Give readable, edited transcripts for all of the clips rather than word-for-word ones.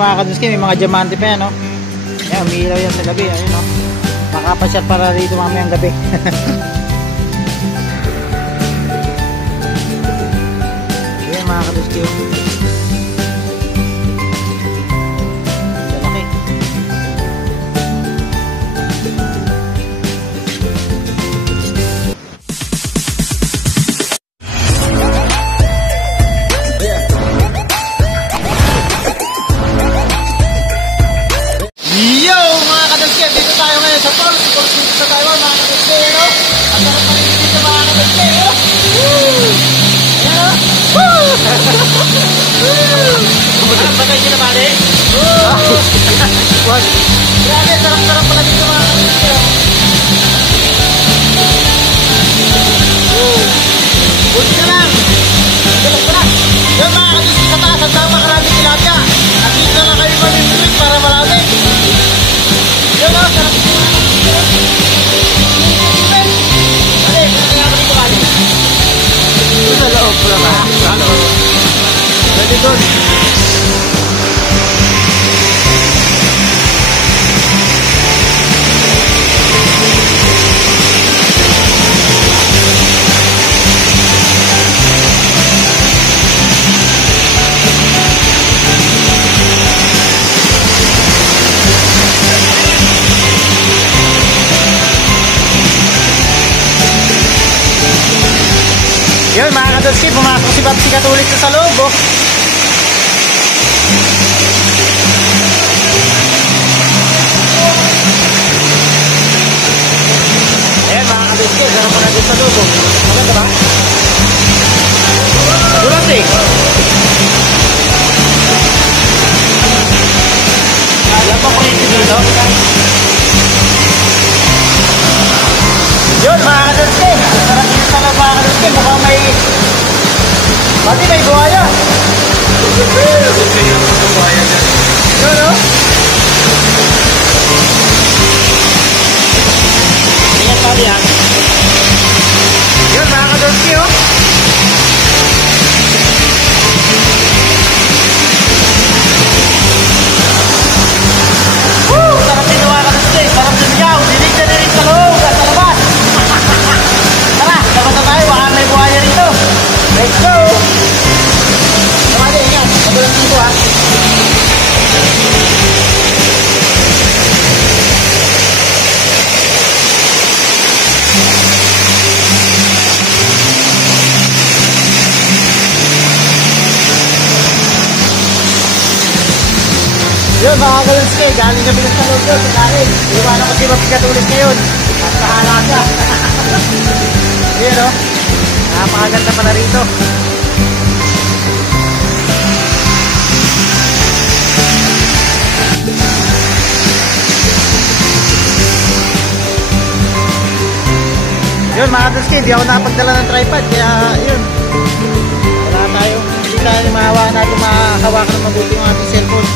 mga kaduski, may mga diamante pa yan, no? Ayan, umiilaw yan sa gabi, ayun, no? Makapasyat para rito mamayang gabi. Ayan mga kaduski. Lalaki. Sa Falls dito sa Taiwan, mga kaduski, no? Ang sarap paligid dito, mga kaduski, no? Woo! Ayan, no? Woo! Ang patay siya na, pare? Woo! What? Grabe, sarap-sarap pala dito, mga kaduski, no? Woo! Buti na lang! Galang ko na! Yun, mga kaduski, sa taas, ang tama karaming tilapia. At dito na lang kayo mamimigit para marami. Yun, no? Sarap dito, mga sa loob ko naman. Pwede doon. Yun mga kaduski, pumasok si Babsi Katulik sa loob, oh. Ayan mga kaduski, sarap mo na dito sa loob, oh. Maganda ba? Dulat eh. Alam pa ko rin dito. Yun mga kaduski, sarap dito sa loob mga kaduski, mukhang may pati may buhaya. Yun o. Ingat pali ha. Yun mga kaduski o. Woo! Sarap dito mga kaduski, sarap dito yaw. Dinig na dinig sa loob at sa labas. Tara, dapat na tayo, baka may buhaya rito. Let's go! Kamali, ingat. Magulang dito ha. Yun mga kaluski, galing kami ng salog doon sa kanin. Iwanan ko si Babsi Katulik ngayon. At pahala ka. Yun o. Napakaganda pala rito. Yun mga kaluski, hindi ako nakapagdala ng tripod. Kaya yun. Wala tayong, hindi tayo mahawa natin makahawakan ng mabuti yung ating cellphone.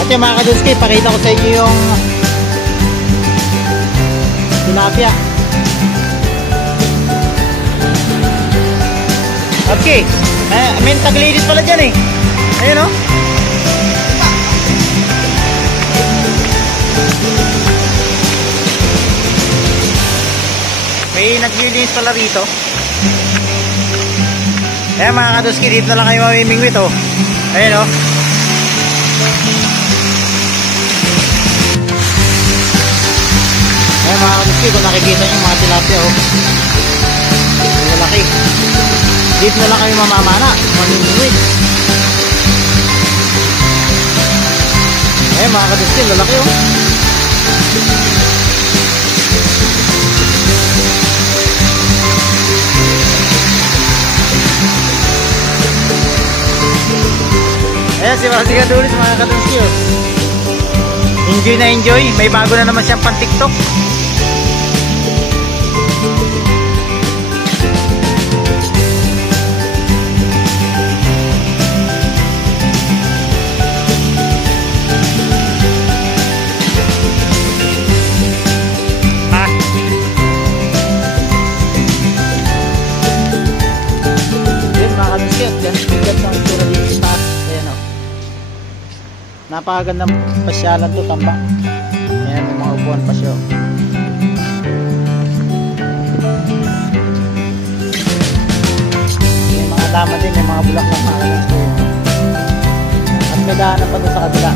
At yung mga kaduski, pakita ko sa inyo yung tilapia. Okay, may taglinis pala dyan eh. Ayun o. May naglilinis pala rito. Kaya mga kaduski, dito na lang kayo mamimingwit o. Ayun o. Ayan mga kaduski, kung nakikita nyo yung mga tilapia oh. Malaki. Dito na lang kayo mamamana, mamimingwit. Ayan mga kaduski, lalaki oh. Ayan si Babsi Katulik mga kaduski oh. Enjoy na enjoy, may bago na naman siyang pan TikTok. Napakagandang pasyalan to, tambak. Ayan, may mga upuan pa siya. May mga dama din, may mga bulaklak na kalas. At may daanan pa doon sa kabila.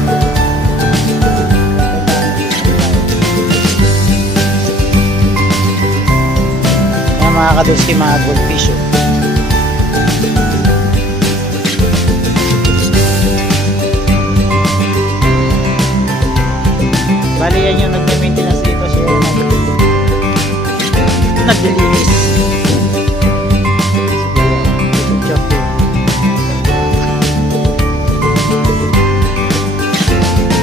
Ayan mga kadulski, mga goldfish. Bali yan yung nag-maintenance dito, siya yung naglilinis.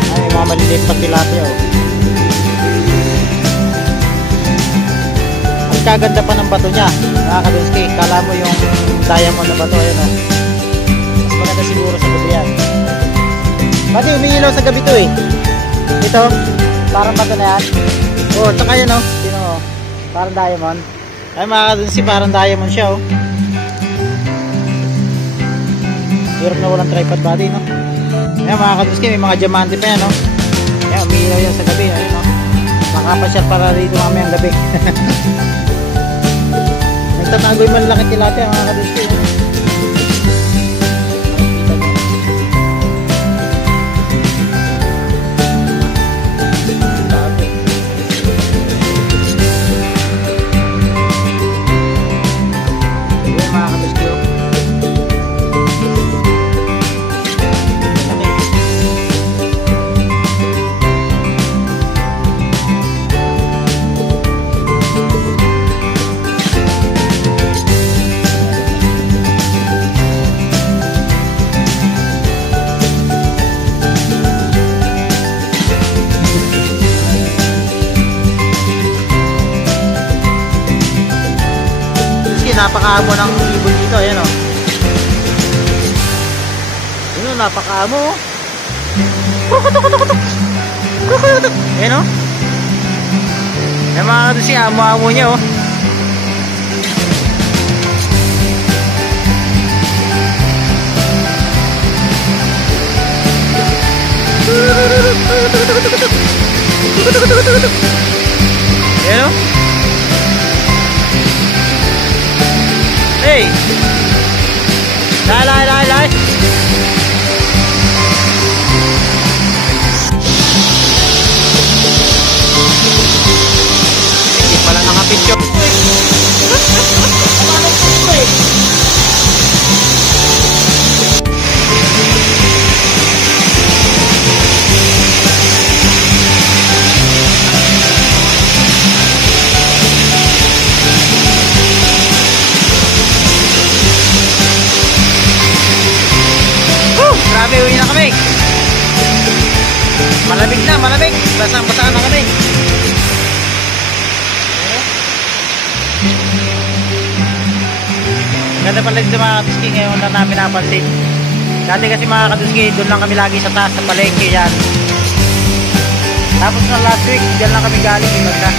Ay, mga maliliit pa tilapia, oh. Ang kaganda pa ng bato niya, mga kadunski. Kala mo yung diamond na bato, ayun, oh. Mas maganda siguro sa gabi yan. Pati umiilaw sa gabi to, eh. Ito, parang bato na yan. Oh, tsaka yun, oh. Sino, oh. Parang diamond. Ay, mga kadunski, parang diamond siya, oh. Hirap na walang tripod body, no? Ayan mga kadunski, may mga diamante pa yan, no? Ayan, umiilaw yan sa gabi, ayun, no? Makapasyal para dito mamayang gabi. Nagtatago yung malaki tilapia, mga kadunski, no? Napakaamo ng ibon dito, ayan, o. Yun, napakaamo, o. Ayan, o. Ayan mga kadunski, amo-amo niya, o. Ayan, o. Hey! Lai! Hindi pala nakapicture. Grabe, uwi na kami. Malamig. Basang-basaan na kami. Ganda pala dito mga kadunski, ngayon na namin napansin. Dati kasi mga kadunski, doon lang kami lagi sa taas, sa palengke yan. Tapos na last week, dyan lang kami galing, maganda.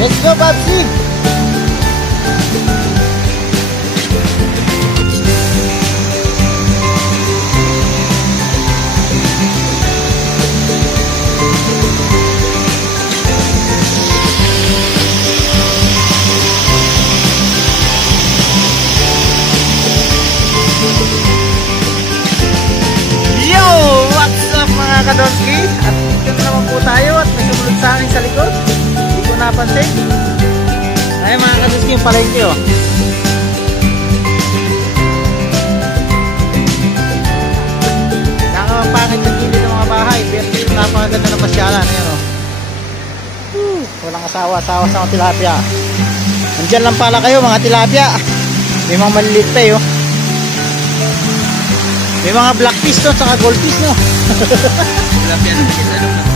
Let's go, Babsi! Yo! What's up mga kadonski? At dito naman po tayo at may sumunod sa akin sa likod. Napansin ay mga kadunski yung palengke, oh. Nakapangit sa gilid ng mga bahay, pero napakaganda ng pasyalan. Ayan, oh. Walang asawa sa mga tilapia. Andyan lang pala kayo mga tilapia. May mga maliliit pa, oh. May mga black fish to, saka gold fish, no? Tilapia na kita, no?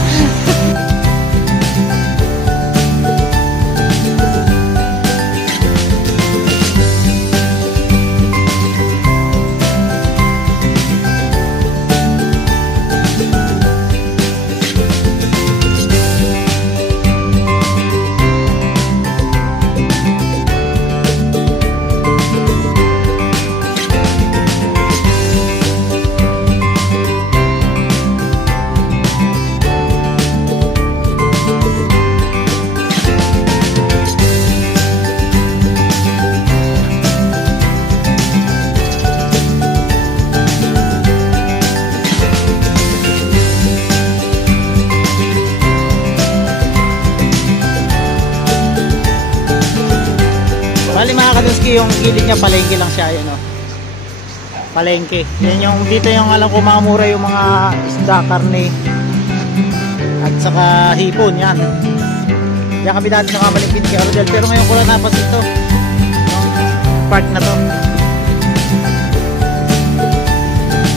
Kaduski, yung gilid niya palengke lang siya, yun o. Palengke. Yan yung, dito yung alam ko mamura yung mga isda, karne. At saka hipon, yan. Yan kami dati nakamalingkit kay Rodel. Pero ngayon ko lang napansin ito. Yung park na to.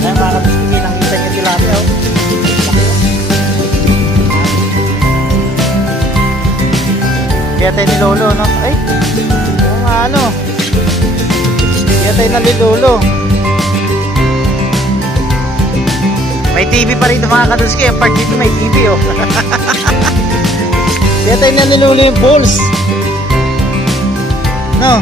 Yan mga Kaduski, nakita niya tilapia o. Kaya tayo ni Lolo, no? Ay, yung ano. Kaya tayo na ni Lolo. May TV pa rito mga Kaduski. Ang park dito may TV, oh. Kaya tayo na ni Lolo yung poles. No?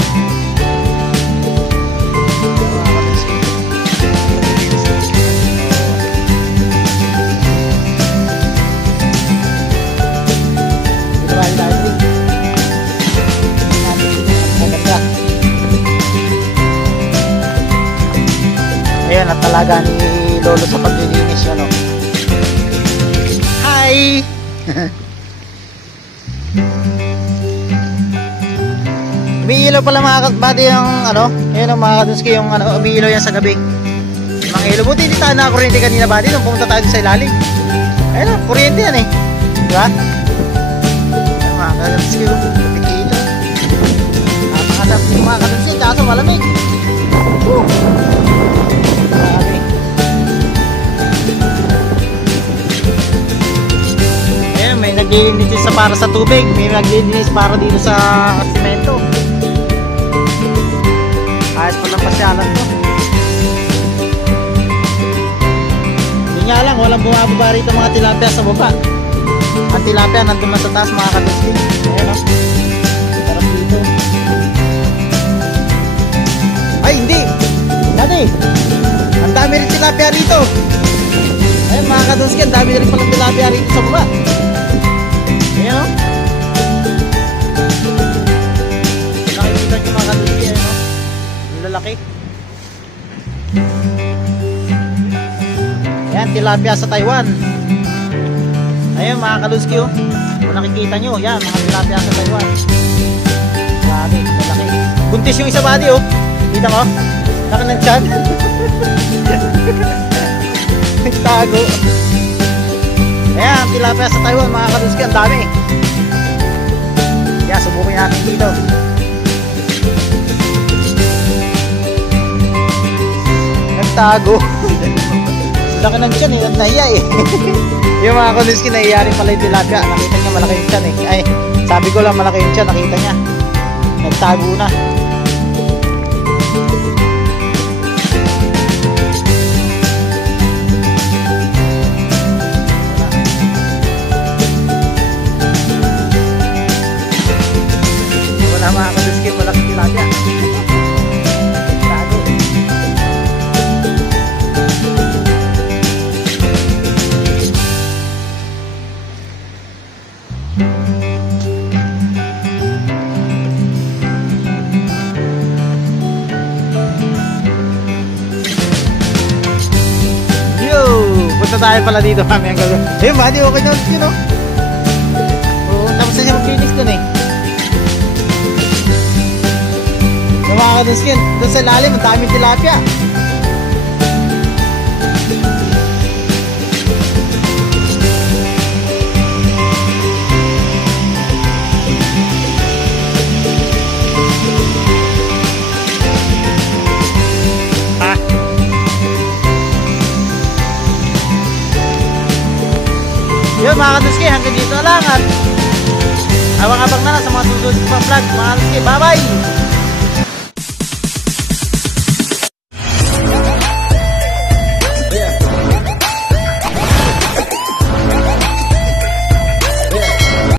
Ayan at talaga ni Lolo sa paglilinis yan, oh. Hi! Umiilaw pala mga kabady yung ano, ayun ang mga Kaduski yung ano, umiilaw yan sa gabi. Yung mga ilaw, buti hindi tayo nakakuryente kanina bady nung pumunta tayo sa ilalim. Ayun o, kuryente yan eh. Diba? Ayun mga Kaduski, kapikito. Napakadap yung mga Kaduski, kaso malamig. Marami. Ayun, may naglilinis sa para sa tubig, may naglilinis para dito sa simento. Ayos pa ng pasyalan to. Yun nga lang, walang bumababa rito mga tilapia sa baba. Ang tilapia nandun lang sa taas mga Kaduski. Ayan o. Sarap dito. Ay hindi! Dati! Ang dami rin tilapia rito. Ayan mga Kaduski, ang dami rin palang tilapia rito sa baba. Ayan o. Nakikita nyo mga Kaduski, ayan o. Lalaki. Yan, tilapia sa Taiwan. Ayun mga Kaduski, oh. Kung nakikita nyo, yan, mga tilapia sa Taiwan. Grabe, lalaki. Buntis yung isa body, oh. Kita mo? Laki ng tiyan. Nagtago. Ayan, tilapia sa Taiwan mga Kaduski, ang dami. Yan, subukin natin dito. Tago. Laki ng tiyan eh, nahiya eh. Yung mga Kaduski, nahiya rin pala yung tilapia. Nakita niya malaki yung tiyan eh. Ay, sabi ko lang malaki yung tiyan, nakita niya. Nagtago na. Wala mga Kaduski, malaki tilapia. Punta tayo pala dito kami ang gagawin. Eh, badi okay na yun, no? Oo, tapos na siya maglinis dun eh. Yung mga Kaduski, dun sa lalim, ang daming tilapia. Yun mga Kaduski, hanggang dito lang at abang-abang na lang sa mga susunod pa vlog mga Kaduski. Bye bye!